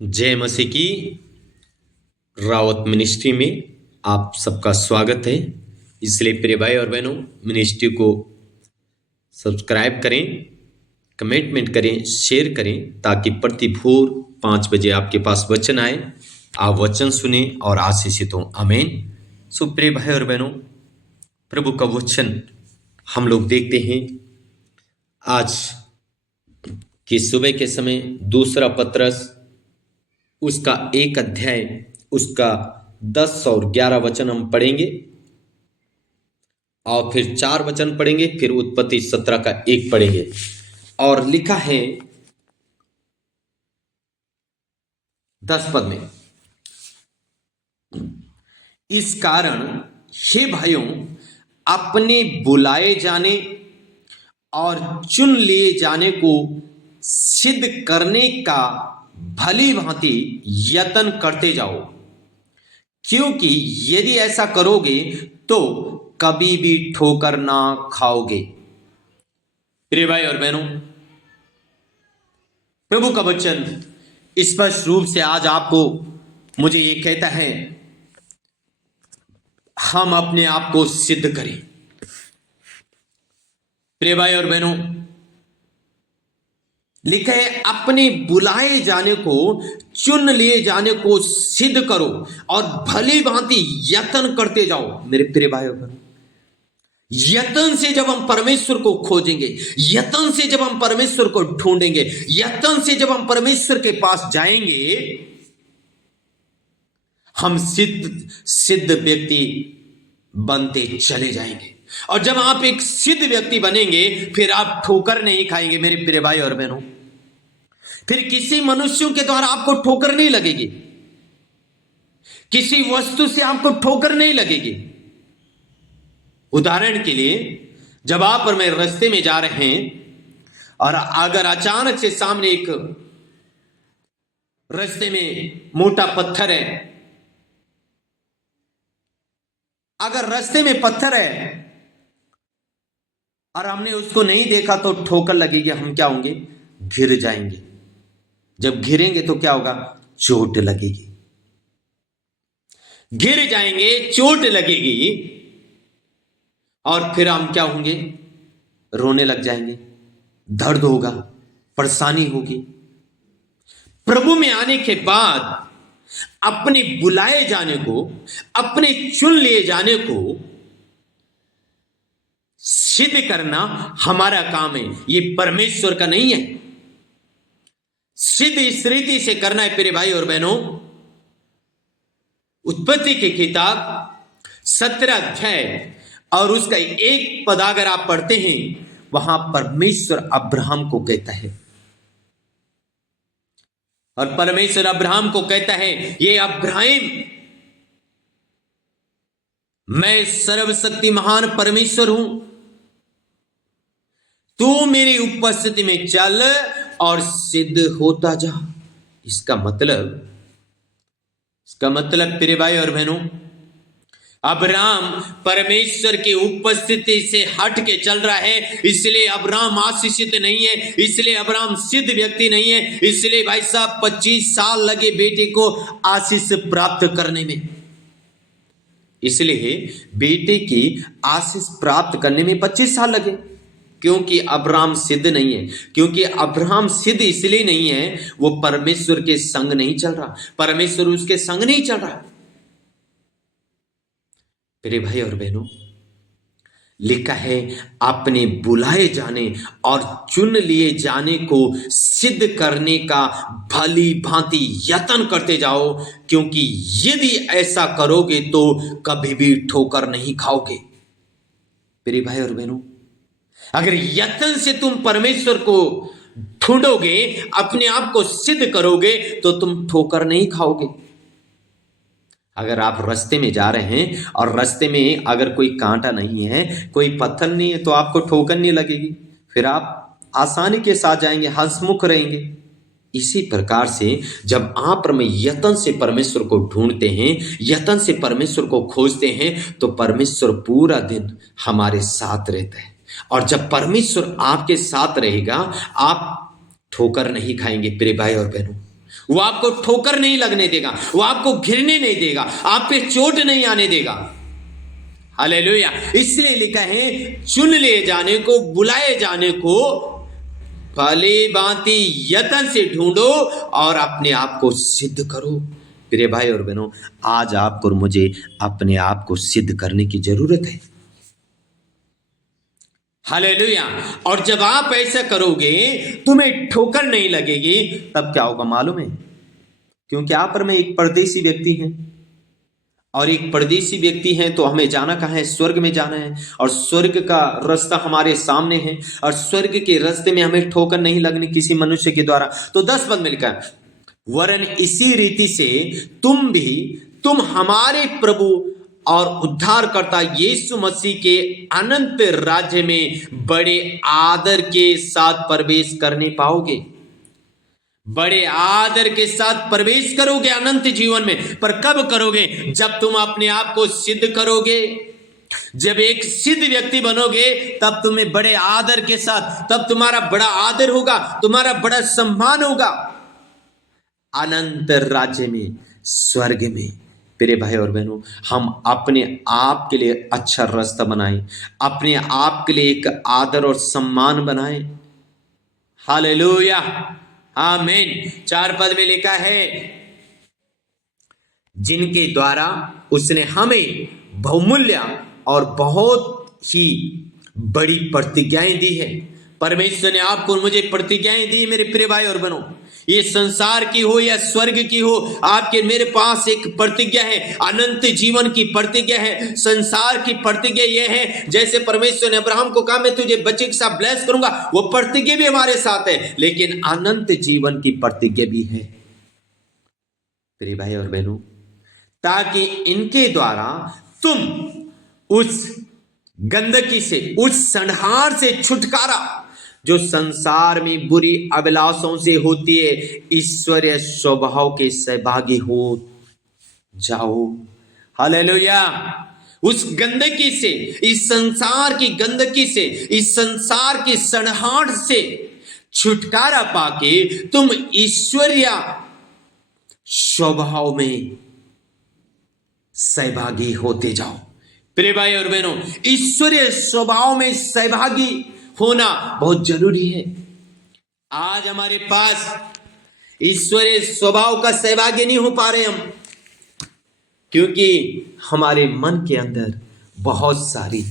जय मसीह की। रावत मिनिस्ट्री में आप सबका स्वागत है। इसलिए प्रिय भाई और बहनों, मिनिस्ट्री को सब्सक्राइब करें, कमेंटमेंट करें, शेयर करें, ताकि प्रति भोर 5 बजे आपके पास वचन आए, आप वचन सुने और आशीषित हों। आमीन। सो प्रिय भाई और बहनों, प्रभु का वचन हम लोग देखते हैं आज की सुबह के समय। दूसरा पत्रस उसका 1 अध्याय उसका 10 और 11 वचन हम पढ़ेंगे और फिर 4 वचन पढ़ेंगे, फिर उत्पत्ति 17 का 1 पढ़ेंगे। और लिखा है 10 पद में, इस कारण हे भाइयों, अपने बुलाए जाने और चुन लिए जाने को सिद्ध करने का भली भांति यत्न करते जाओ, क्योंकि यदि ऐसा करोगे तो कभी भी ठोकर ना खाओगे। प्रिय भाई और बहनों, प्रभु का वचन स्पष्ट रूप से आज आपको मुझे ये कहता है, हम अपने आप को सिद्ध करें। प्रिय भाई और बहनों, लिखा है अपने बुलाए जाने को, चुन लिए जाने को सिद्ध करो और भली भांति यत्न करते जाओ। मेरे प्रिय भाई और बहनों, यत्न से जब हम परमेश्वर को खोजेंगे, यत्न से जब हम परमेश्वर को ढूंढेंगे, यत्न से जब हम परमेश्वर के पास जाएंगे, हम सिद्ध व्यक्ति बनते चले जाएंगे। और जब आप एक सिद्ध व्यक्ति बनेंगे, फिर आप ठोकर नहीं खाएंगे। मेरे प्रिय भाई और बहनों, फिर किसी मनुष्यों के द्वारा आपको ठोकर नहीं लगेगी, किसी वस्तु से आपको ठोकर नहीं लगेगी। उदाहरण के लिए, जब आप और मैं रास्ते में जा रहे हैं और अगर अचानक से सामने एक रास्ते में मोटा पत्थर है, अगर रास्ते में पत्थर है और हमने उसको नहीं देखा तो ठोकर लगेगी, हम क्या होंगे? गिर जाएंगे। जब गिरेंगे तो क्या होगा? चोट लगेगी। गिर जाएंगे, चोट लगेगी और फिर हम क्या होंगे? रोने लग जाएंगे, दर्द होगा, परेशानी होगी। प्रभु में आने के बाद अपने बुलाए जाने को, अपने चुन लिए जाने को सिद्ध करना हमारा काम है, ये परमेश्वर का नहीं है। सिद्ध इस रीति से करना है प्रिय भाई और बहनों। उत्पत्ति की किताब 17 अध्याय और उसका 1 पद अगर आप पढ़ते हैं, वहां परमेश्वर अब्राहम को कहता है, और परमेश्वर अब्राहम को कहता है, ये अब्राहम, मैं सर्वशक्ति महान परमेश्वर हूं, तू मेरी उपस्थिति में चल और सिद्ध होता जा। इसका मतलब प्रिय भाई और बहनों, अब्राहम परमेश्वर की उपस्थिति से हट के चल रहा है, इसलिए अब्राहम आशीषित नहीं है, इसलिए अब्राहम सिद्ध व्यक्ति नहीं है। इसलिए भाई साहब 25 साल लगे बेटे को आशीष प्राप्त करने में। इसलिए बेटे की आशीष प्राप्त करने में 25 साल लगे, क्योंकि अब्राहम सिद्ध नहीं है। क्योंकि अब्राहम सिद्ध इसलिए नहीं है, वो परमेश्वर के संग नहीं चल रहा, परमेश्वर उसके संग नहीं चल रहा। मेरे भाई और बहनों, लिखा है अपने बुलाए जाने और चुन लिए जाने को सिद्ध करने का भली भांति यत्न करते जाओ, क्योंकि यदि ऐसा करोगे तो कभी भी ठोकर नहीं खाओगे। मेरे भाई और बहनों, अगर यत्न से तुम परमेश्वर को ढूंढोगे, अपने आप को सिद्ध करोगे, तो तुम ठोकर नहीं खाओगे। अगर आप रास्ते में जा रहे हैं और रास्ते में अगर कोई कांटा नहीं है, कोई पत्थर नहीं है, तो आपको ठोकर नहीं लगेगी, फिर आप आसानी के साथ जाएंगे, हंसमुख रहेंगे। इसी प्रकार से जब आप यत्न से परमेश्वर को ढूंढते हैं, यत्न से परमेश्वर को खोजते हैं, तो परमेश्वर पूरा दिन हमारे साथ रहता है। और जब परमेश्वर आपके साथ रहेगा, आप ठोकर नहीं खाएंगे। प्रिय भाई और बहनों, वो आपको ठोकर नहीं लगने देगा, वो आपको घिरने नहीं देगा, आप पे चोट नहीं आने देगा। हालेलुया। इसलिए लिखा है चुन लिए जाने को, बुलाए जाने को भली भांति यत्न से ढूंढो और अपने आप को सिद्ध करो। प्रिय भाई और बहनों, आज आपको और मुझे अपने आप को सिद्ध करने की जरूरत है। हालेलुया। और जब आप ऐसा करोगे तुम्हें ठोकर नहीं लगेगी। तब क्या होगा मालूम है? क्योंकि आप और मैं एक परदेसी व्यक्ति हैं, और एक परदेसी व्यक्ति हैं तो हमें जाना कहाँ है? स्वर्ग में जाना है। और स्वर्ग का रास्ता हमारे सामने है, और स्वर्ग के रास्ते में हमें ठोकर नहीं लगनी किसी मनुष्य के द्वारा। तो 10 पद में लिखा है, वरन इसी रीति से तुम हमारे प्रभु और उद्धारकर्ता यीशु मसीह के अनंत राज्य में बड़े आदर के साथ प्रवेश करने पाओगे। बड़े आदर के साथ प्रवेश करोगे अनंत जीवन में। पर कब करोगे? जब तुम अपने आप को सिद्ध करोगे। जब एक सिद्ध व्यक्ति बनोगे तब तुम्हें बड़े आदर के साथ, तब तुम्हारा बड़ा आदर होगा, तुम्हारा बड़ा सम्मान होगा अनंत राज्य में, स्वर्ग में। प्रिय भाई और बहनों, हम अपने आप के लिए अच्छा रास्ता बनाएं, अपने आप के लिए एक आदर और सम्मान बनाएं। हालेलुया, आमीन। 4 पद में लिखा है, जिनके द्वारा उसने हमें बहुमूल्य और बहुत ही बड़ी प्रतिज्ञाएं दी है। परमेश्वर ने आपको मुझे प्रतिज्ञाएं दी मेरे प्रिय भाई और बहनों। ये संसार की हो या स्वर्ग की हो, आपके मेरे पास एक प्रतिज्ञा है, अनंत जीवन की प्रतिज्ञा है। संसार की प्रतिज्ञा यह है, जैसे परमेश्वर ने अब्राहम को कहा मैं तुझे बच्चे के साथ ब्लेस करूंगा, वो प्रतिज्ञा भी हमारे साथ है, लेकिन अनंत जीवन की प्रतिज्ञा भी है प्रिय भाई और बहनों, ताकि इनके द्वारा तुम उस गंदगी से, उस संहार से छुटकारा जो संसार में बुरी अभिलाषाओं से होती है, ईश्वरीय स्वभाव के सहभागी हो जाओ। हालेलुया। उस गंदगी से, इस संसार की गंदगी से, इस संसार की सनहाट से छुटकारा पाके तुम ईश्वरीय स्वभाव में सहभागी होते जाओ। प्रिय भाई और बहनों, ईश्वरीय स्वभाव में सहभागी होना बहुत जरूरी है। आज हमारे पास ईश्वरीय स्वभाव का सहभागी नहीं हो पा रहे हम, क्योंकि हमारे मन के अंदर बहुत सारी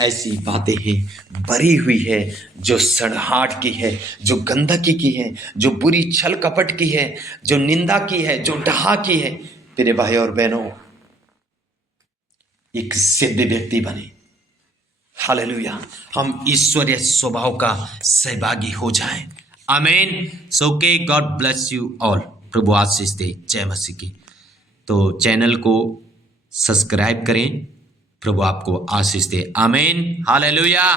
ऐसी बातें हैं, भरी हुई है, जो सड़हाट की है, जो गंदगी की है, जो बुरी छल कपट की है, जो निंदा की है, जो डहा की है। प्रिय भाई और बहनों, एक सिद्ध व्यक्ति बने। हालेलुया। हम ईश्वरीय स्वभाव का सहभागी हो जाएं। आमीन। सो के गॉड ब्लेस यू ऑल। प्रभु आशीष दे। जय मसीह की। तो चैनल को सब्सक्राइब करें। प्रभु आपको आशीष दे। आमीन। हालेलुया।